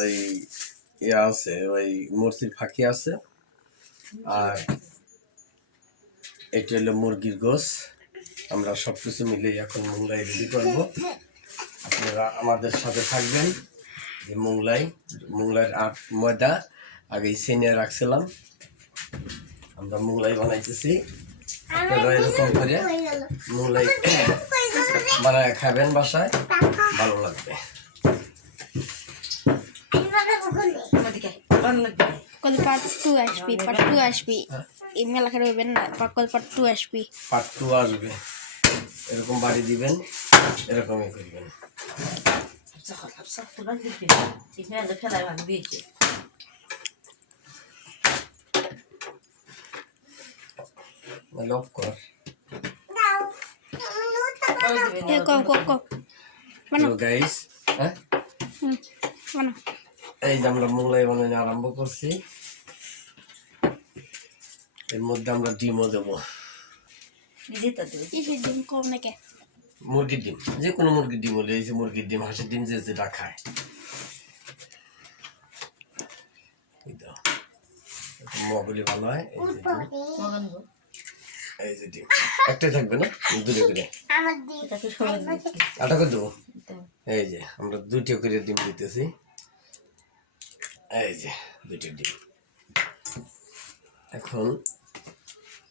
ওই ইয়ে আছে, ওই মুরগির ফাঁকি আছে, আর এটা হলো মুরগির গোস। আমরা সব কিছু মিলে এখন মোংলাই রেডি করব। আপনারা আমাদের সাথে থাকবেন। যে মোংলাইয়ের ময়দা আগে ছেনে রাখছিলাম, আমরা মোংলাই বানাইতেছি। আপনারা এরকম করে মোংলাই বানায় খাবেন বাসায়, ভালো লাগবে। পার্ট 2 আসবি এই মেলা খেলে হইবেন না, পার্ট 2 আসবে। এরকম বাড়ি দিবেন, এরকমই করবেন। লক কর গাইস। এই যে আমরা মোংলাই বানানো আরম্ভ করছি। এর মধ্যে আমরা ডিমও দেবো। মুরগির ডিম, যে কোনো মুরগির ডিম হলে, এই যে মুরগির ডিম, হাঁসের ডিম, যে যেটা খায়। মগলি ভালো হয়। এই যে ডিম একটাই থাকবে না, দুটো করে আটা করে দেবো। এই যে আমরা 2টা করে ডিম দিতেছি। এই যে 2টা ডিম। এখন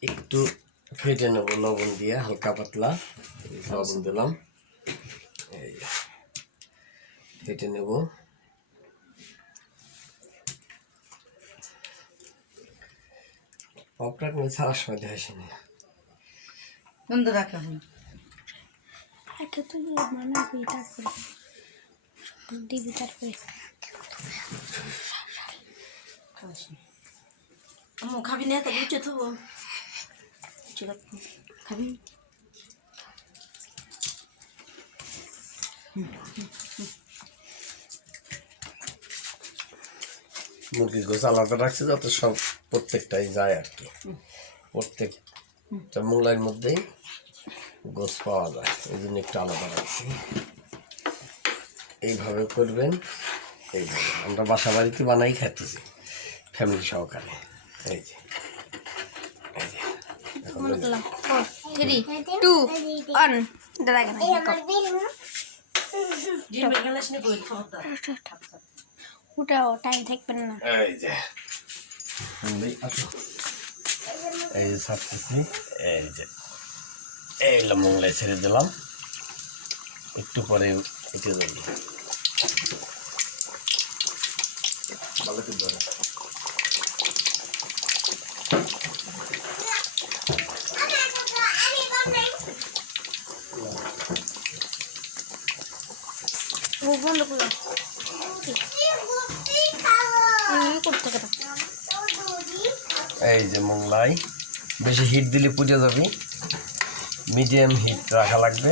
একটু ফেটে নেব লবণ দিয়ে, হালকা পাতলা লবণ দিলাম। এই যে ফেটে নেব। পপটার নিয়ে সারা সময় দেখাইছি না, বন্ধ রাখা হয়। খাবি না? বুঝছো তো খাবি। মুরগির গোছ আলাদা রাখছে যাতে সব প্রত্যেকটাই যায় আর কি। প্রত্যেকটা মোংলাইয়ের মধ্যেই গোছ পাওয়া যায়, এই জন্য একটু আলাদা রাখছি। এইভাবে করবেন। এইভাবে আমরা বাসা বাড়িতে বানাই খাইতেছি ফ্যামিলি সহকারে। এই যে 3 2 1 ওটাও টাইম থাকবে না। এই যে এই যে ছাড়তেছি। এই যে এই মোংলাই ছেড়ে দিলাম, একটু পরে উঠে যাবে। ভালো করে ধরে এই যে মোংলাই বেশি হিট দিলে পুড়ে যাবে, মিডিয়াম হিট রাখা লাগবে।